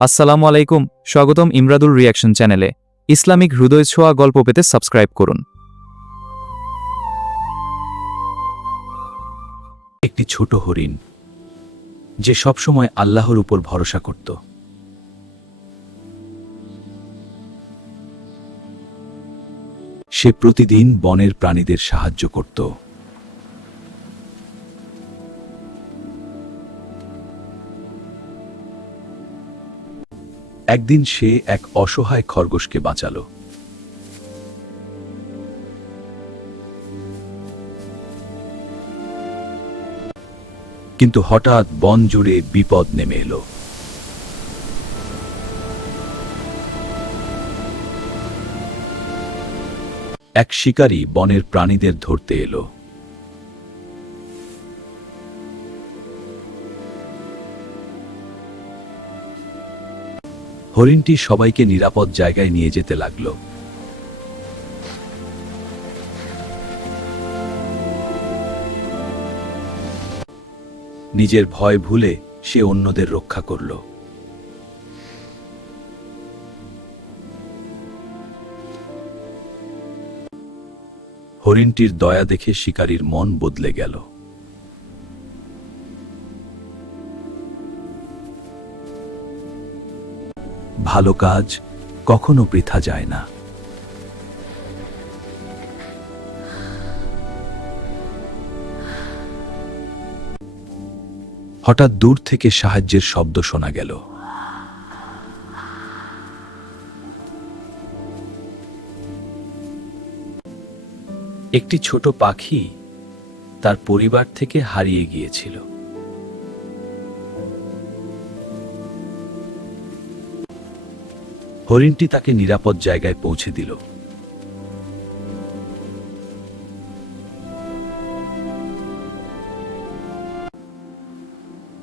আসসালামু আলাইকুম, স্বাগতম ইমরাদুল রিয়াকশন চ্যানেলে। ইসলামিক হৃদয় ছোঁয়া গল্প পেতে সাবস্ক্রাইব করুন। একটি ছোট হরিণ যে সবসময় আল্লাহর উপর ভরসা করত। সে প্রতিদিন বনের প্রাণীদের সাহায্য করত। একদিন সে এক অসহায় খরগোশকে বাঁচালো। কিন্তু হঠাৎ বন জুড়ে বিপদ নেমে এলো। এক শিকারী বনের প্রাণীদের ধরতে এলো। হরিণটি সবাইকে নিরাপদ জায়গায় নিয়ে যেতে লাগলো। নিজের ভয় ভুলে সে অন্যদের রক্ষা করল। হরিণটির দয়া দেখে শিকারীর মন বদলে গেল। ভালো কাজ কখনো বৃথা যায় না। হঠাৎ দূর থেকে সাহায্যের শব্দ শোনা গেল। একটি ছোট পাখি তার পরিবার থেকে হারিয়ে গিয়েছিল। হরিণটি তাকে নিরাপদ জায়গায় পৌঁছে দিল।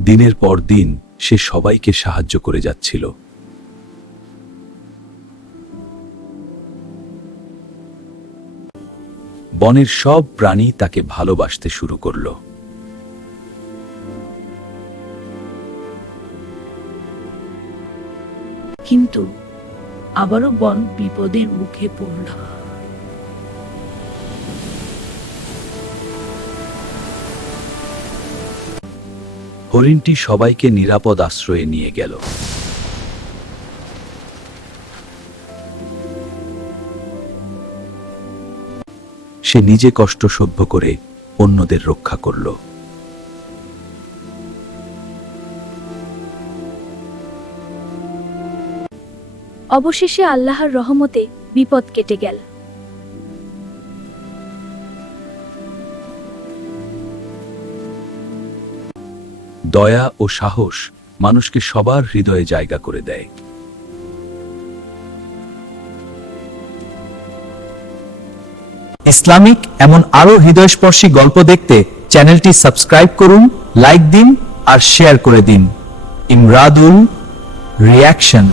দিনের পর দিন সে সবাইকে সাহায্য করে যাচ্ছিল। বনের সব প্রাণী তাকে ভালোবাসতে শুরু করলো। কিন্তু আবারও বন বিপদের মুখে পড়ল। হরিণটি সবাইকে নিরাপদ আশ্রয়ে নিয়ে গেল। সে নিজে কষ্ট সহ্য করে অন্যদের রক্ষা করল। অবশেষে আল্লাহর রহমতে বিপদ কেটে গেল। দয়া ও সাহস মানুষকে সবার হৃদয়ে জায়গা করে দেয়। ইসলামিক এমন আরো হৃদয়স্পর্শী গল্প দেখতে চ্যানেলটি সাবস্ক্রাইব করুন, লাইক দিন আর শেয়ার করে দিন। ইমরাদুল রিয়াকশন।